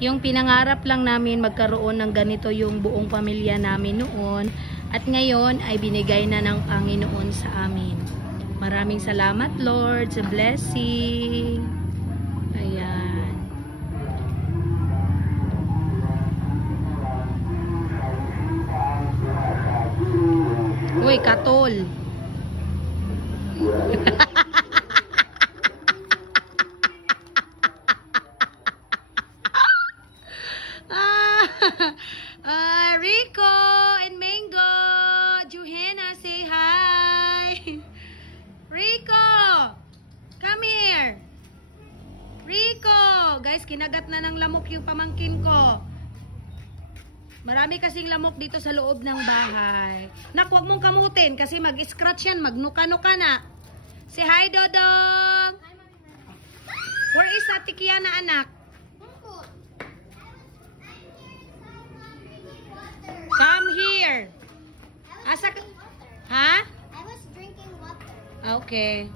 Yung pinangarap lang namin magkaroon ng ganito yung buong pamilya namin noon. At ngayon ay binigay na ng Panginoon sa amin. Maraming salamat Lord sa blessing. Ayan. Uy, katol. Rico and Mango. Johanna, say hi. Rico, come here. Rico. Guys, kinagat na ng lamok yung pamangkin ko. Marami kasing lamok dito sa loob ng bahay. Nak, huwag mong kamutin kasi mag-scratch yan, magnuka-nuka na. Say hi, Dodong. Where is Ate Kiana, anak? Come here. Asa ka? Ha? I was drinking water. Okay.